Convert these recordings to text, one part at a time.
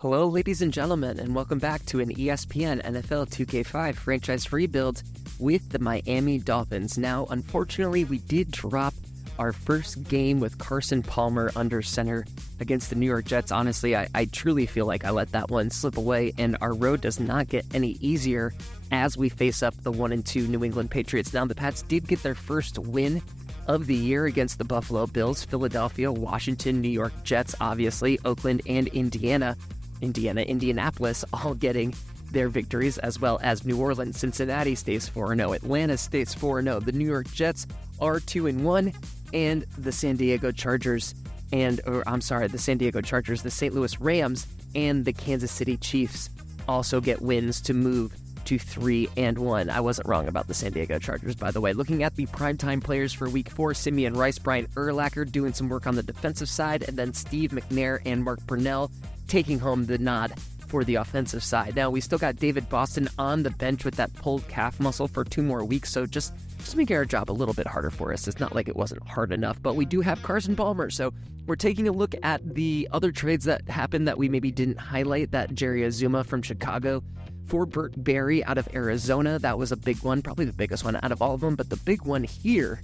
Hello, ladies and gentlemen, and welcome back to an ESPN NFL 2K5 franchise rebuild with the Miami Dolphins. Now, unfortunately, we did drop our first game with Carson Palmer under center against the New York Jets. Honestly, I truly feel like I let that one slip away, and our road does not get any easier as we face up the 1-2 New England Patriots. Now, the Pats did get their first win of the year against the Buffalo Bills, Philadelphia, Washington, New York Jets, obviously, Oakland, and Indianapolis, all getting their victories, as well as New Orleans. Cincinnati stays 4-0. Atlanta stays 4-0. The New York Jets are 2-1, and the San Diego Chargers, the St. Louis Rams, and the Kansas City Chiefs also get wins to move to 3-1. I wasn't wrong about the San Diego Chargers, by the way. Looking at the primetime players for Week 4, Simeon Rice, Brian Urlacher doing some work on the defensive side, and then Steve McNair and Mark Purnell taking home the nod for the offensive side. Now, we still got David Boston on the bench with that pulled calf muscle for 2 more weeks, so just making our job a little bit harder for us. It's not like it wasn't hard enough, but we do have Carson Palmer, so we're taking a look at the other trades that happened that we maybe didn't highlight. That Jerry Azuma from Chicago for Burt Berry out of Arizona. That was a big one, probably the biggest one out of all of them, but the big one here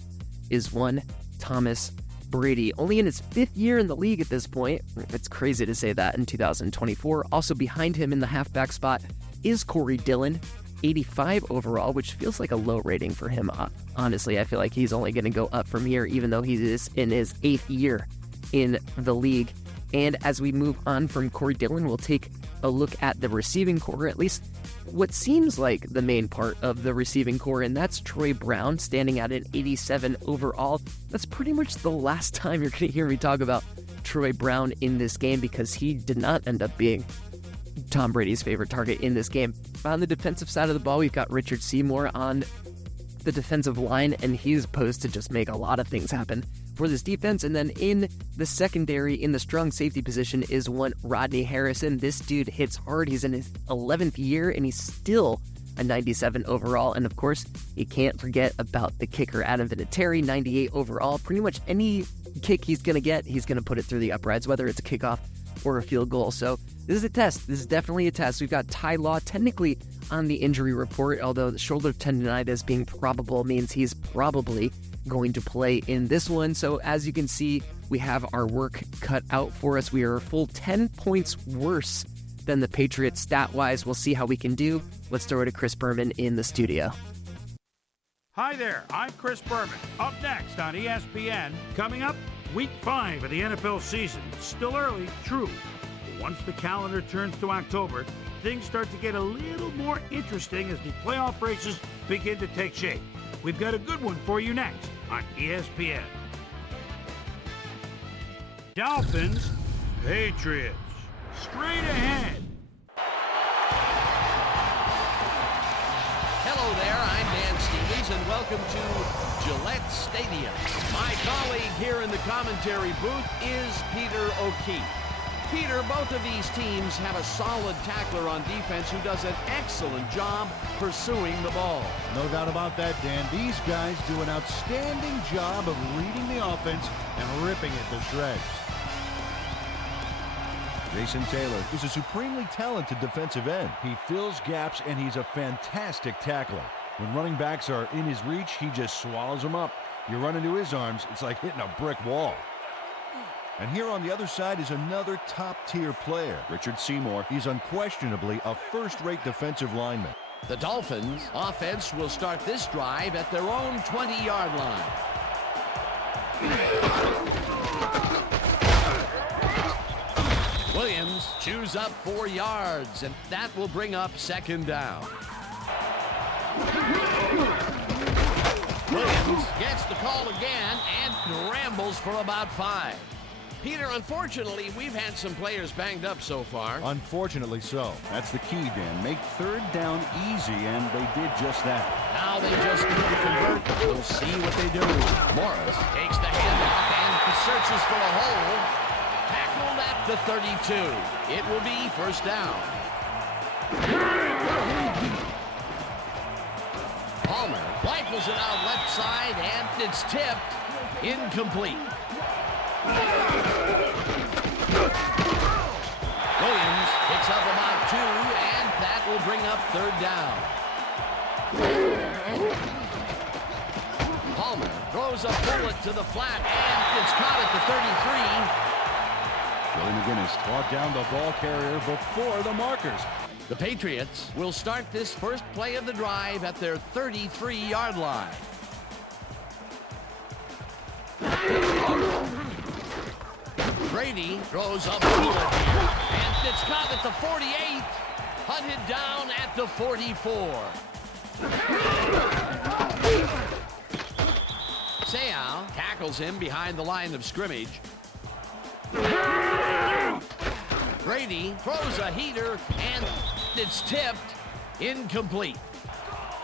is one Thomas Brady, only in his 5th year in the league at this point. It's crazy to say that in 2024. Also behind him in the halfback spot is Corey Dillon, 85 overall, which feels like a low rating for him. Honestly, I feel like he's only going to go up from here, even though he is in his 8th year in the league. And as we move on from Corey Dillon, we'll take a look at the receiving core, at least what seems like the main part of the receiving core, and that's Troy Brown, standing at an 87 overall. That's pretty much the last time you're going to hear me talk about Troy Brown in this game, because he did not end up being Tom Brady's favorite target in this game. On the defensive side of the ball, we've got Richard Seymour on the defensive line, and he's posed to just make a lot of things happen for this defense. And then in the secondary, in the strong safety position, is one Rodney Harrison. This dude hits hard. He's in his 11th year, and he's still a 97 overall. And of course, you can't forget about the kicker, Adam Vinatieri, 98 overall. Pretty much any kick he's going to get, he's going to put it through the uprights, whether it's a kickoff or a field goal. So this is a test. This is definitely a test. We've got Ty Law technically on the injury report, although the shoulder tendonitis being probable means he's probably going to play in this one. So as you can see, we have our work cut out for us. We are a full 10 points worse than the Patriots stat-wise. We'll see how we can do. Let's throw it to Chris Berman in the studio. Hi there, I'm Chris Berman. Up next on ESPN, coming up, Week 5 of the NFL season. It's still early, true. But once the calendar turns to October, things start to get a little more interesting as the playoff races begin to take shape. We've got a good one for you next on ESPN. Dolphins, Patriots, straight ahead. Hello there, I'm Dan Stevens, and welcome to Gillette Stadium. My colleague here in the commentary booth is Peter O'Keefe. Peter, both of these teams have a solid tackler on defense who does an excellent job pursuing the ball. No doubt about that, Dan. These guys do an outstanding job of reading the offense and ripping it to shreds. Jason Taylor is a supremely talented defensive end. He fills gaps, and he's a fantastic tackler. When running backs are in his reach, he just swallows them up. You run into his arms, it's like hitting a brick wall. And here on the other side is another top-tier player, Richard Seymour. He's unquestionably a first-rate defensive lineman. The Dolphins offense will start this drive at their own 20-yard line. Williams chews up 4 yards, and that will bring up second down. Williams gets the call again and rambles for about 5. Peter, unfortunately, we've had some players banged up so far. Unfortunately so. That's the key, Dan. Make third down easy, and they did just that. Now they just need to convert. We'll see what they do. Morris takes the handoff and searches for a hole. Tackled at the 32. It will be first down. Palmer rifles it out left side, and it's tipped. Incomplete. Williams up about 2, and that will bring up 3rd down. Palmer throws a bullet to the flat, and it's caught at the 33. Billy McGinnis brought down the ball carrier before the markers. The Patriots will start this first play of the drive at their 33-yard line. Brady throws a bullet here, and it's caught at the 48, hunted down at the 44. Seau tackles him behind the line of scrimmage. Brady throws a heater, and it's tipped, incomplete.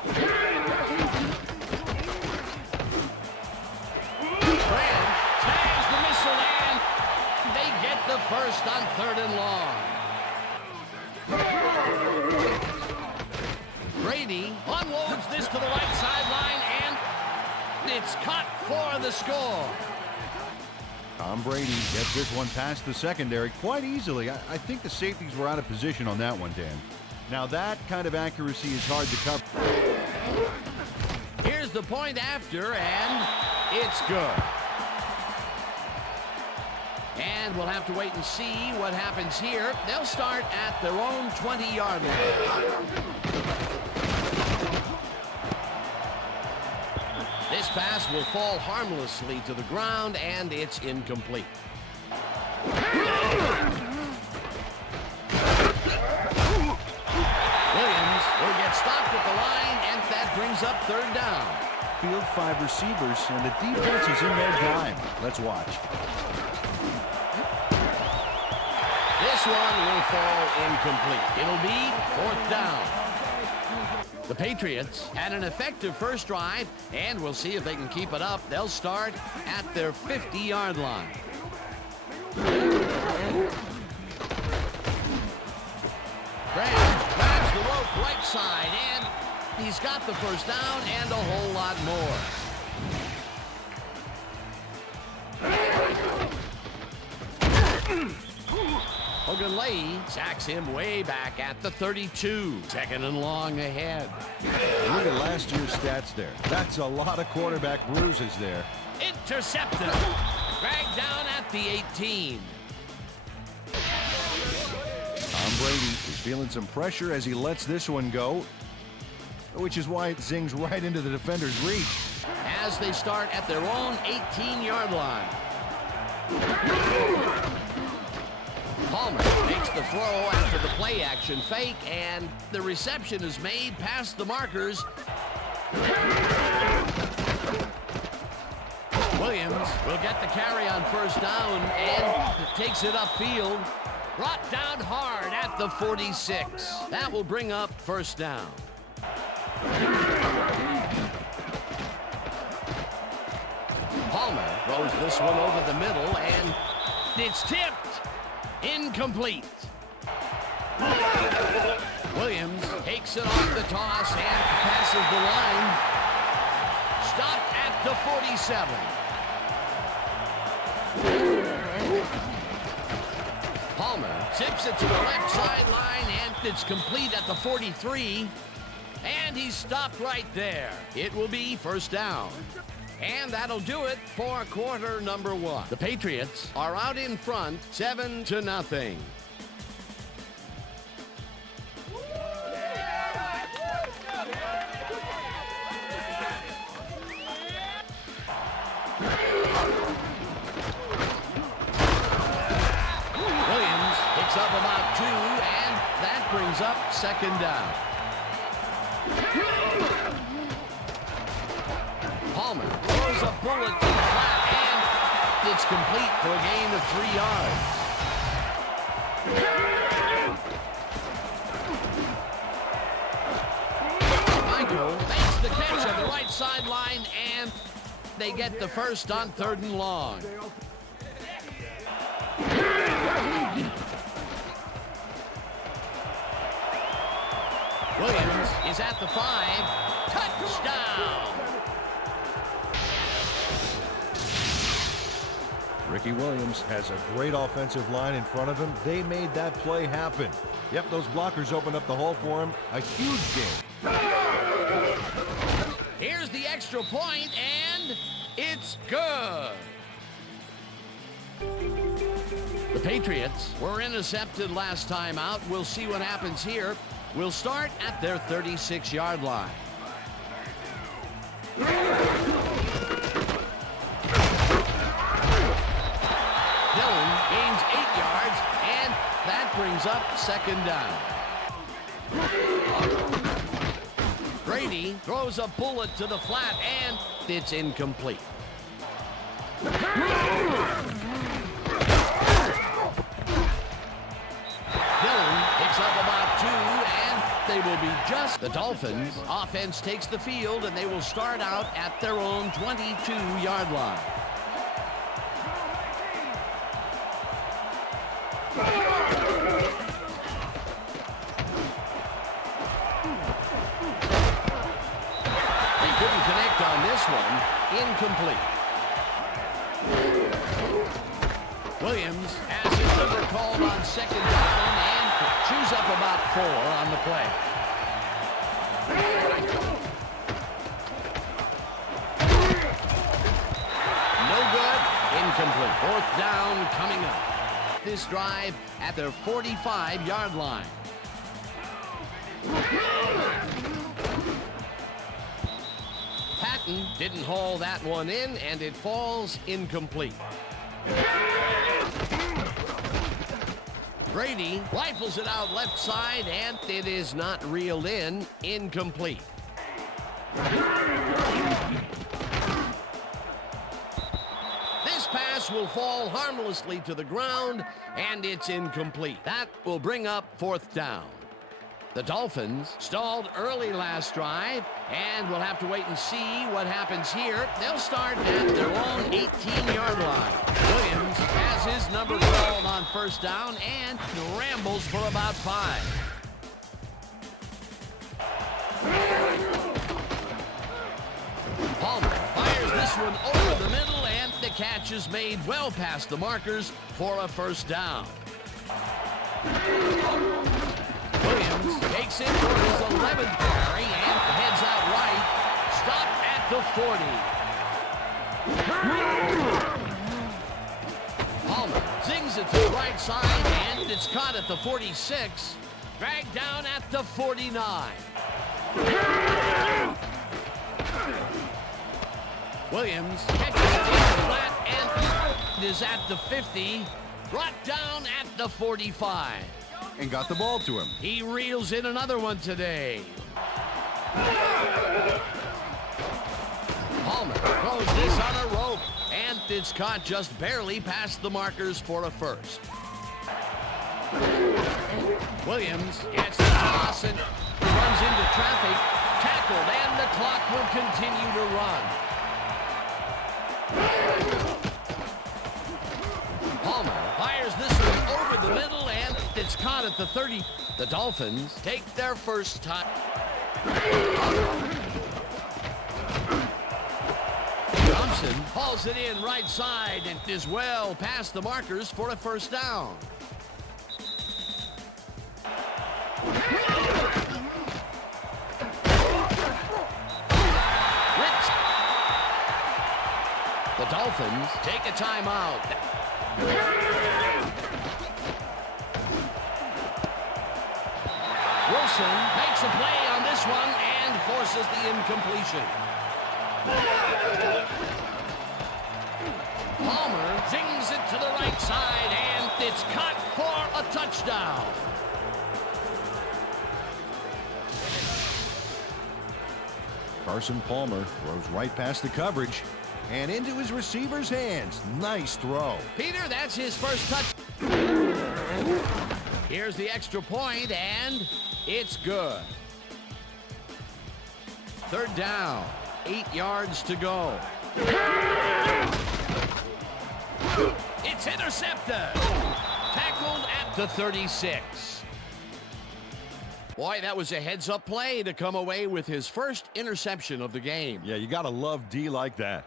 Grant tags the missile, and they get the first on 3rd and long. Brady unloads this to the right sideline, and it's caught for the score. Tom Brady gets this one past the secondary quite easily. I think the safeties were out of position on that one, Dan. Now that kind of accuracy is hard to cover. Here's the point after, and it's good. And we'll have to wait and see what happens here. They'll start at their own 20-yard line. This pass will fall harmlessly to the ground, and it's incomplete. Williams will get stopped at the line, and that brings up 3rd down. Field 5 receivers, and the defense is in their dime. Let's watch. This one will fall incomplete. It'll be 4th down. The Patriots had an effective first drive, and we'll see if they can keep it up. They'll start at their 50-yard line. Graham grabs the rope right side, and he's got the first down and a whole lot more. Ogunleye sacks him way back at the 32. 2nd and long ahead. Look at last year's stats there. That's a lot of quarterback bruises there. Intercepted. Dragged down at the 18. Tom Brady is feeling some pressure as he lets this one go, which is why it zings right into the defender's reach. As they start at their own 18-yard line. Palmer makes the throw after the play-action fake, and the reception is made past the markers. Williams will get the carry on first down and takes it upfield. Brought down hard at the 46. That will bring up 1st down. Palmer throws this one over the middle, and it's tipped. Incomplete. Williams takes it off the toss and passes the line. Stopped at the 47. Palmer zips it to the left sideline, and it's complete at the 43. And he's stopped right there. It will be 1st down. And that'll do it for quarter number 1. The Patriots are out in front, 7-0. Williams picks up about 2, and that brings up 2nd down. Palmer throws a bullet to the flat, and it's complete for a gain of 3 yards. Michael makes the catch on the right sideline, and they get the first on 3rd and long. Williams is at the 5. Touchdown! Ricky Williams has a great offensive line in front of him. They made that play happen. Yep, those blockers opened up the hole for him. A huge game. Here's the extra point, and it's good. The Patriots were intercepted last time out. We'll see what happens here. We'll start at their 36-yard line. Dillon gains 8 yards, and that brings up second down. Brady throws a bullet to the flat, and it's incomplete. Dillon picks up about 2, and they will be just. The Dolphins offense takes the field, and they will start out at their own 22-yard line. They couldn't connect on this one. Incomplete. Williams has his number called on second down and chews up about 4 on the play. No good. Incomplete. 4th down coming up. This drive at their 45-yard line. Patton didn't haul that one in, and it falls incomplete. Brady rifles it out left side, and it is not reeled in. Incomplete. This pass will fall harmlessly to the ground, and it's incomplete. That will bring up 4th down. The Dolphins stalled early last drive, and we'll have to wait and see what happens here. They'll start at their own 18-yard line. Williams has his number called on 1st down and rambles for about 5. Palmer fires this one over the middle, and the catch is made well past the markers for a 1st down. Williams takes it for his 11th carry and heads out right. Stopped at the 40. Palmer zings it to the right side, and it's caught at the 46. Dragged down at the 49. Williams catches it in the flat and is at the 50. Brought down at the 45. And got the ball to him. He reels in another one today. Palmer throws this on a rope, and it's caught just barely past the markers for a 1st. Williams gets the toss and runs into traffic. Tackled, and the clock will continue to run. Palmer fires this one over the middle, and it's caught at the 30. The Dolphins take their 1st time. Thompson hauls it in right side and is well past the markers for a 1st down. The Dolphins take a timeout. Wilson makes a play on this one and forces the incompletion. Palmer zings it to the right side, and it's caught for a touchdown. Carson Palmer throws right past the coverage and into his receiver's hands. Nice throw. Peter, that's his 1st touch. Here's the extra point, and it's good. 3rd down, 8 yards to go. It's intercepted. Tackled at the 36. Boy, that was a heads-up play to come away with his 1st interception of the game. Yeah, you got to love D like that.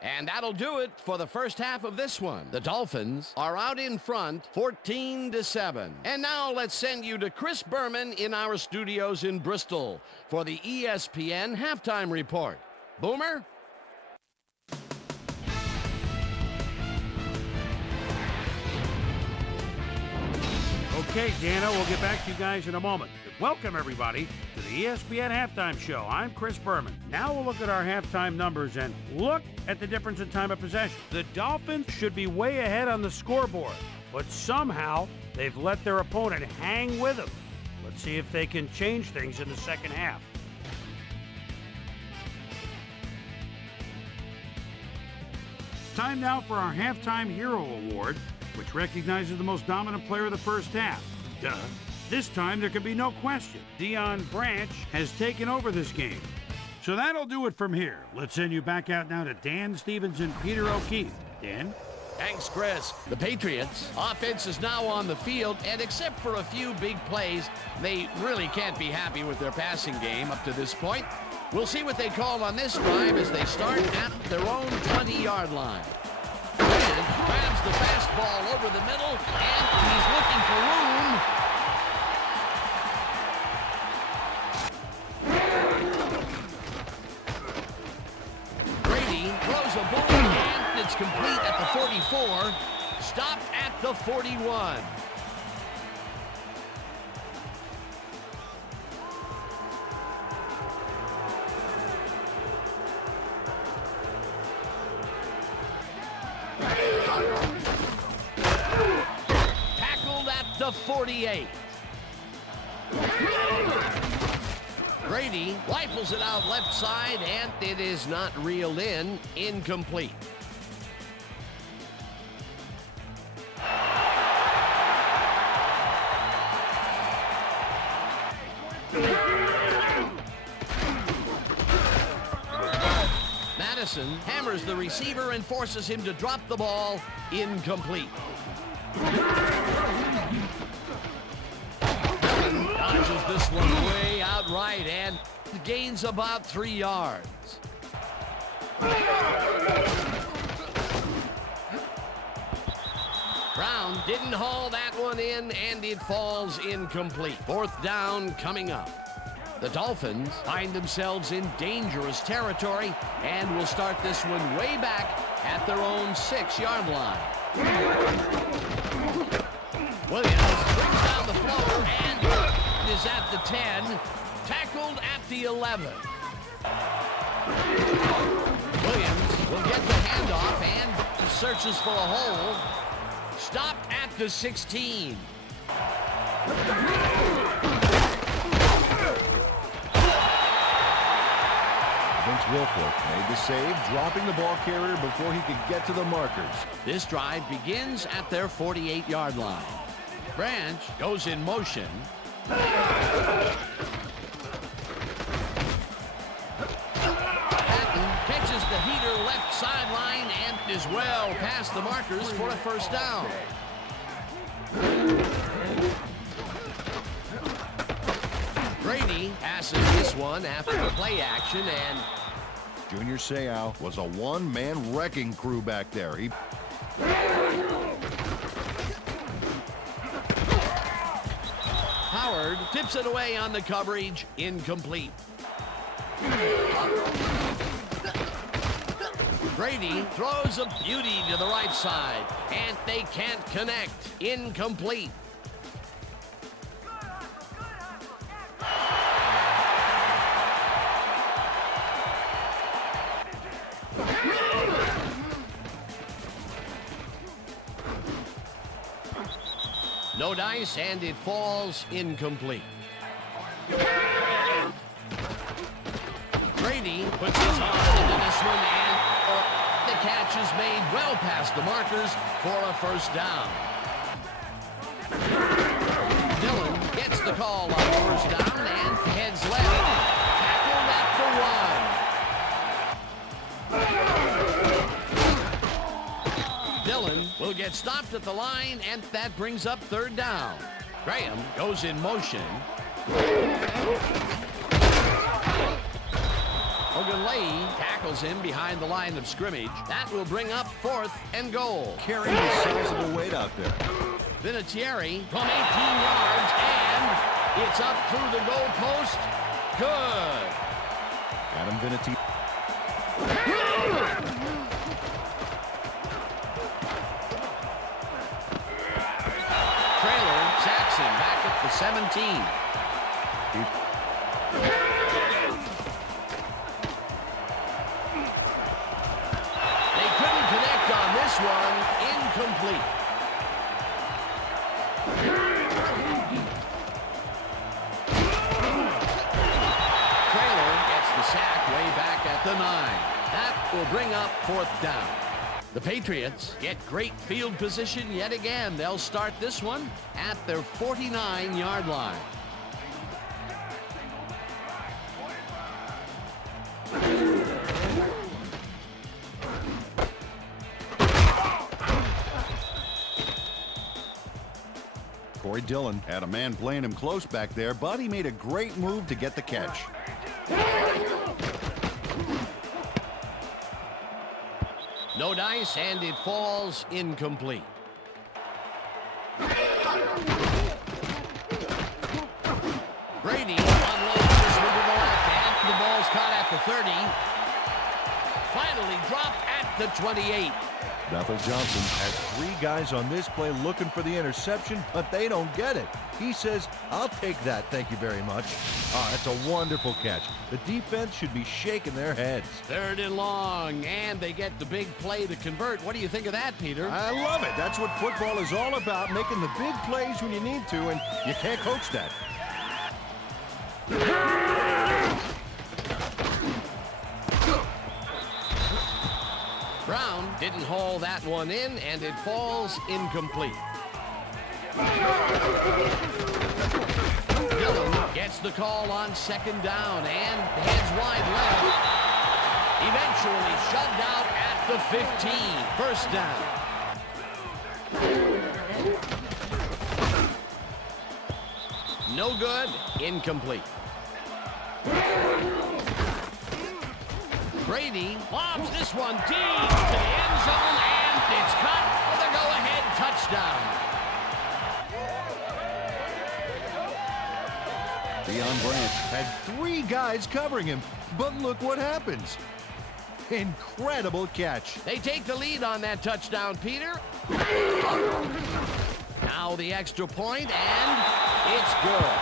And that'll do it for the first half of this one. The Dolphins are out in front, 14-7. And now let's send you to Chris Berman in our studios in Bristol for the ESPN Halftime Report. Boomer? Okay, Dana, we'll get back to you guys in a moment. Welcome, everybody, to the ESPN Halftime Show. I'm Chris Berman. Now we'll look at our halftime numbers and look at the difference in time of possession. The Dolphins should be way ahead on the scoreboard, but somehow they've let their opponent hang with them. Let's see if they can change things in the second half. Time now for our Halftime Hero Award, which recognizes the most dominant player of the first half. Duh. This time, there can be no question. Deion Branch has taken over this game. So that'll do it from here. Let's send you back out now to Dan Stevens and Peter O'Keefe. Dan? Thanks, Chris. The Patriots' offense is now on the field, and except for a few big plays, they really can't be happy with their passing game up to this point. We'll see what they call on this drive as they start at their own 20-yard line. Branch grabs the fastball over the middle, and he's looking for room. Brady throws a ball, and it's complete at the 44, stopped at the 41. Tackled at the 48. Brady rifles it out left side, and it is not reeled in. Incomplete. Madison hammers the receiver and forces him to drop the ball. Incomplete. Dodges this one way out right and gains about 3 yards. Brown didn't haul that one in, and it falls incomplete. Fourth down coming up. The Dolphins find themselves in dangerous territory and will start this one way back at their own 6-yard line. Williams brings down the floor and is at the 10, tackled at the 11. Williams will get the handoff and searches for a hole. Stopped at the 16. Vince Wilfork made the save, dropping the ball carrier before he could get to the markers. This drive begins at their 48-yard line. Branch goes in motion. Patton catches the heater left sideline and is well past the markers for a first down. Brady passes this one after the play action, and Junior Seau was a one-man wrecking crew back there. Howard tips it away on the coverage. Incomplete. Brady throws a beauty to the right side, and they can't connect. Incomplete. No dice, and it falls incomplete. Brady puts his arm into this one, and the catch is made well past the markers for a first down. Dillon gets the call on first down and heads left. Tackled at the 1. Dillon will get stopped at the line, and that brings up third down. Graham goes in motion. Ogunleye tackles him behind the line of scrimmage. That will bring up 4th and goal. Carrying a sizable weight out there. Vinatieri from 18 yards, and it's up through the goal post. Good. Adam Vinatieri. Trailer sacks him back at the 17. They couldn't connect on this one. Incomplete. Trailer gets the sack way back at the 9. That will bring up 4th down. The Patriots get great field position yet again. They'll start this one at their 49-yard line. Corey Dillon had a man playing him close back there, but he made a great move to get the catch. No dice, and it falls incomplete. Brady unloads this one to the left, and the ball's caught at the 30. Finally dropped at the 28. Bethel Johnson had 3 guys on this play looking for the interception, but they don't get it. He says, "I'll take that, thank you very much." That's a wonderful catch. The defense should be shaking their heads. 3rd and long, and they get the big play to convert. What do you think of that, Peter? I love it. That's what football is all about, making the big plays when you need to, and you can't coach that. Brown didn't haul that one in, and it falls incomplete. Dillon gets the call on 2nd down and heads wide left. Eventually shoved out at the 15. 1st down. No good. Incomplete. Brady lobs this one deep to the end zone, and it's caught for the go-ahead touchdown. Deion Branch had 3 guys covering him, but look what happens. Incredible catch. They take the lead on that touchdown, Peter. Now the extra point, and it's good.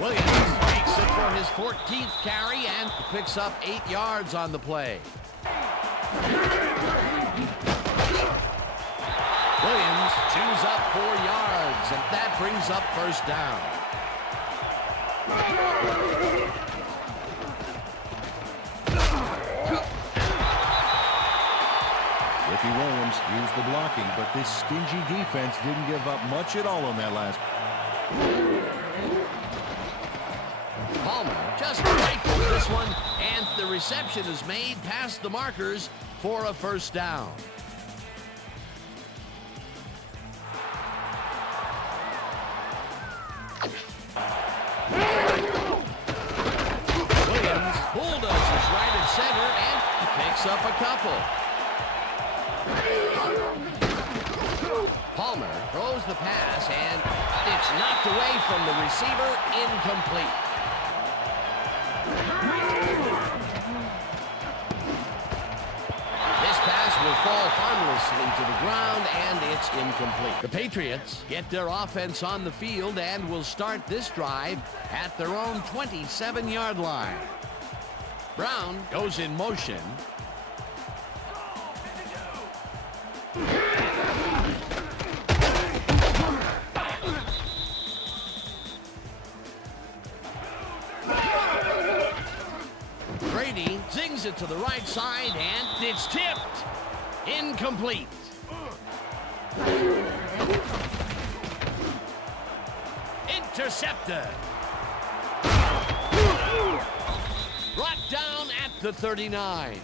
Williams makes it for his 14th carry and picks up 8 yards on the play. Williams chews up 4 yards, and that brings up 1st down. Ricky Williams used the blocking, but this stingy defense didn't give up much at all on that last. Palmer just rifles this one, and the reception is made past the markers for a 1st down. Williams bulldozes right at center and picks up a couple. Palmer throws the pass, and it's knocked away from the receiver. Incomplete. This pass will fall harmlessly to the ground, and it's incomplete. The Patriots get their offense on the field and will start this drive at their own 27-yard line. Brown goes in motion. Brady zings it to the right side, and it's tipped. Incomplete. Intercepted. Brought down at the 39.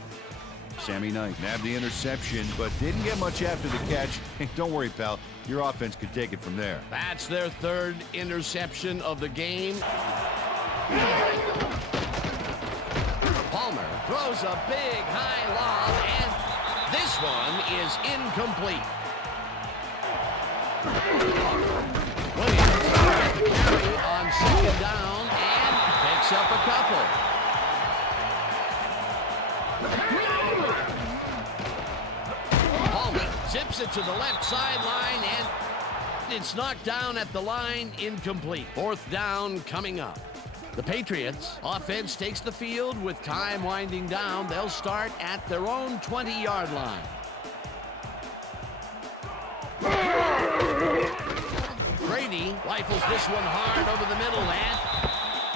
Sammy Knight nabbed the interception, but didn't get much after the catch. Hey, don't worry, pal. Your offense could take it from there. That's their third interception of the game. Palmer throws a big high lob, and this one is incomplete. Williams gets the carry on second down and picks up a couple. Palmer zips it to the left sideline, and it's knocked down at the line, incomplete. Fourth down coming up. The Patriots offense takes the field with time winding down. They'll start at their own 20-yard line. Brady rifles this one hard over the middle, and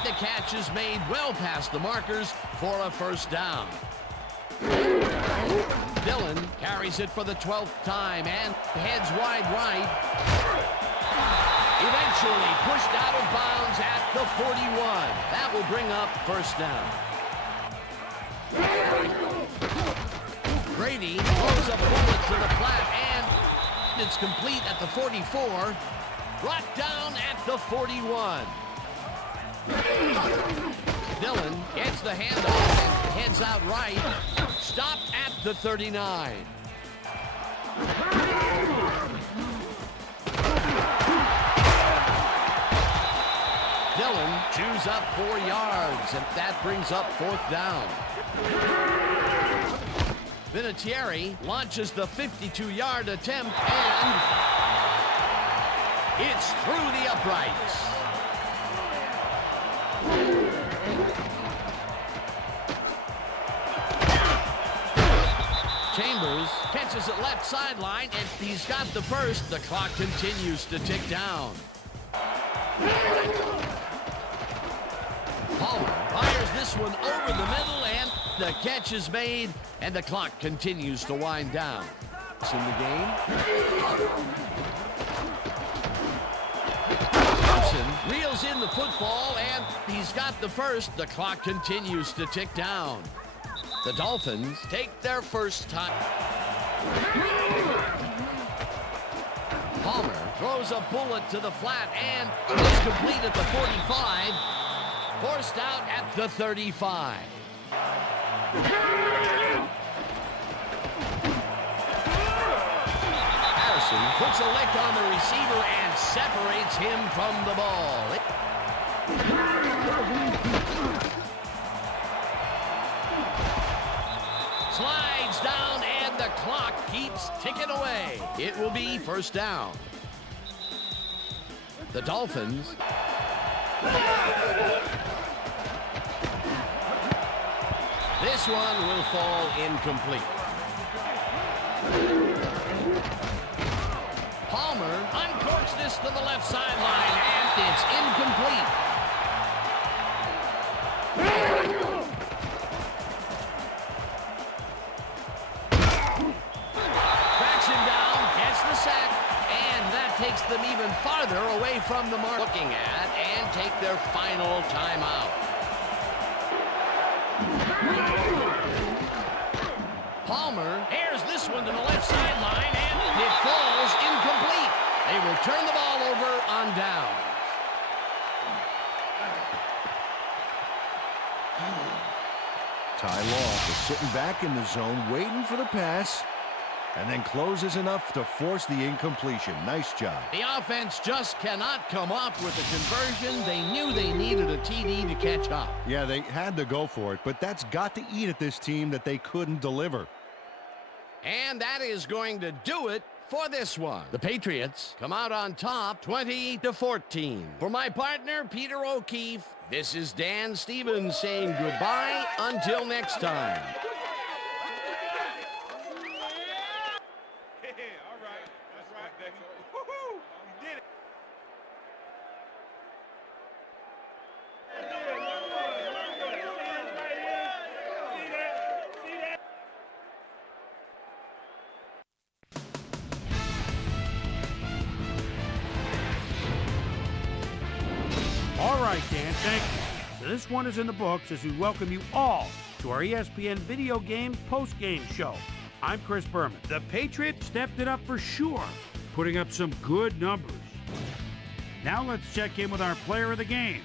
the catch is made well past the markers for a first down. Dillon carries it for the 12th time and heads wide right. Eventually pushed out of bounds at the 41. That will bring up first down. Brady throws a bullet to the flat, and it's complete at the 44. Brought down at the 41. Dillon gets the handoff and heads out right. Stopped at the 39. Dillon chews up 4 yards, and that brings up fourth down. Vinatieri launches the 52-yard attempt, and it's through the uprights. Chambers catches it left sideline, and he's got the first. The clock continues to tick down. Palmer fires this one over the middle, and the catch is made, and the clock continues to wind down. In the game. Thompson reels in the football, and he's got the first. The clock continues to tick down. The Dolphins take their first time. Palmer throws a bullet to the flat, and it's complete at the 45. Forced out at the 35. Harrison puts a lick on the receiver and separates him from the ball. Slides down, and the clock keeps ticking away. It will be first down. The Dolphins. This one will fall incomplete. Palmer uncorks this to the left sideline, and it's incomplete. Tracks him down, gets the sack, and that takes them even farther away from the mark. Looking at and take their final timeout. Palmer airs this one to the left sideline, and it falls incomplete. They will turn the ball over on downs. Ty Law is sitting back in the zone, waiting for the pass, and then closes enough to force the incompletion. Nice job. The offense just cannot come up with a conversion. They knew they needed a TD to catch up. Yeah, they had to go for it, but that's got to eat at this team that they couldn't deliver. And that is going to do it for this one. The Patriots come out on top 20-14. For my partner, Peter O'Keefe, this is Dan Stevens saying goodbye until next time. All right, Dan, thank you. So this one is in the books as we welcome you all to our ESPN video game post-game show. I'm Chris Berman. The Patriots stepped it up for sure, putting up some good numbers. Now let's check in with our player of the game,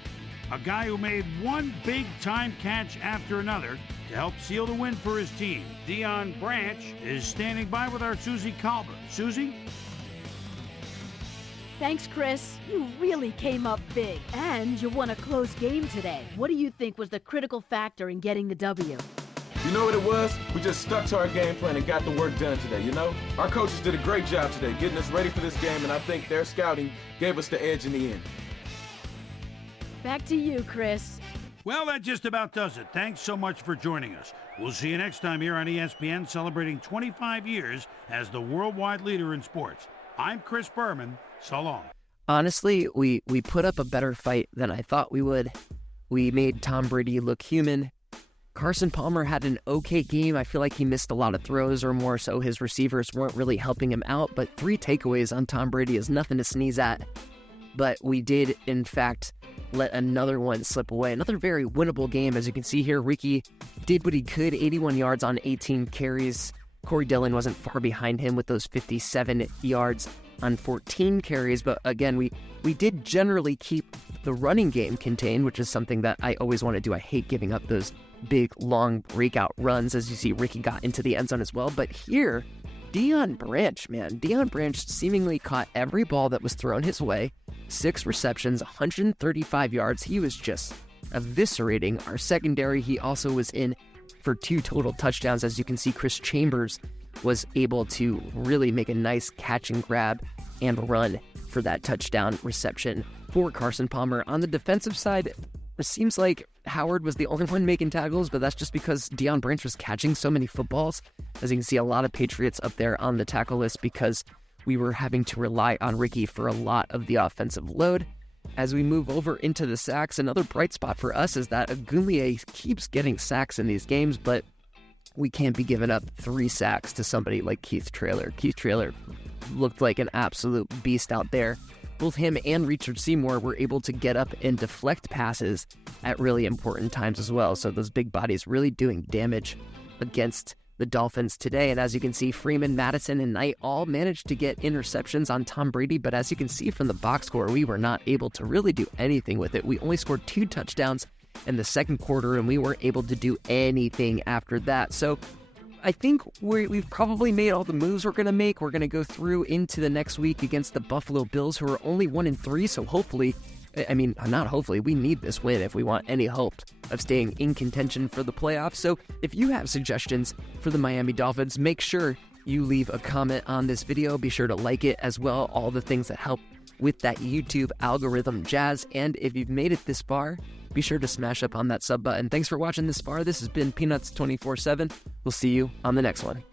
a guy who made one big-time catch after another to help seal the win for his team. Dion Branch is standing by with our Susie Colbert. Susie? Thanks, Chris. You really came up big, and you won a close game today. What do you think was the critical factor in getting the W? You know what it was? We just stuck to our game plan and got the work done today, you know? Our coaches did a great job today getting us ready for this game, and I think their scouting gave us the edge in the end. Back to you, Chris. Well, that just about does it. Thanks so much for joining us. We'll see you next time here on ESPN, celebrating 25 years as the worldwide leader in sports. I'm Chris Berman. So long. Honestly, we put up a better fight than I thought we would. We made Tom Brady look human. Carson Palmer had an okay game. I feel like he missed a lot of throws, or more so his receivers weren't really helping him out, but 3 takeaways on Tom Brady is nothing to sneeze at. But we did, in fact, let another one slip away. Another very winnable game. As you can see here, Ricky did what he could, 81 yards on 18 carries. Corey Dillon wasn't far behind him with those 57 yards on 14 carries, but again, we did generally keep the running game contained, which is something that I always want to do. I hate giving up those big, long breakout runs. As you see, Ricky got into the end zone as well, but here, Dion Branch seemingly caught every ball that was thrown his way, 6 receptions, 135 yards. He was just eviscerating our secondary. He also was in for 2 total touchdowns. As you can see, Chris Chambers was able to really make a nice catch and grab and run for that touchdown reception for Carson Palmer. On the defensive side, it seems like Howard was the only one making tackles, but that's just because Dion Branch was catching so many footballs. As you can see, a lot of Patriots up there on the tackle list because we were having to rely on Ricky for a lot of the offensive load. As we move over into the sacks, another bright spot for us is that Agunlie keeps getting sacks in these games, but we can't be giving up 3 sacks to somebody like Keith Traylor. Keith Traylor looked like an absolute beast out there. Both him and Richard Seymour were able to get up and deflect passes at really important times as well. So those big bodies really doing damage against the Dolphins today. And as you can see, Freeman, Madison, and Knight all managed to get interceptions on Tom Brady. But as you can see from the box score, we were not able to really do anything with it. We only scored 2 touchdowns in the second quarter, and we weren't able to do anything after that. So I think we've probably made all the moves we're going to make. We're going to go through into the next week against the Buffalo Bills, who are only 1-3. So hopefully, not hopefully, we need this win if we want any hope of staying in contention for the playoffs. So if you have suggestions for the Miami Dolphins, make sure you leave a comment on this video. Be sure to like it as well. All the things that help with that YouTube algorithm jazz. And if you've made it this far, be sure to smash up on that sub button. Thanks for watching this far. This has been Peanuts 24/7. We'll see you on the next one.